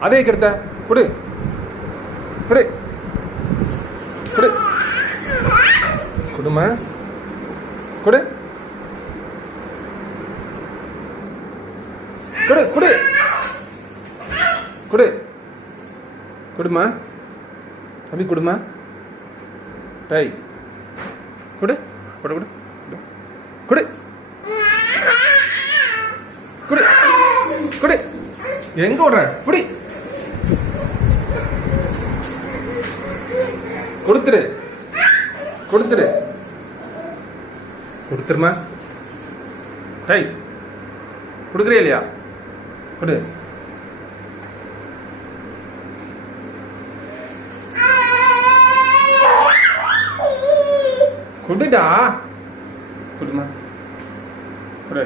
அதே கெடுத்த குடு குடு குடு குடுமா குடு குடு குடு குடு குடுமா தம்பி குடுமா டேய் குடு குடு குடு குடு குடு குடு எங்க ஓடுற குடி கொடுத்துரு கொடுத்துரு கொடுத்துருமா டேய் கொடுக்குறியா இல்லையா கொடு கொடுடா கொடுமா கொடு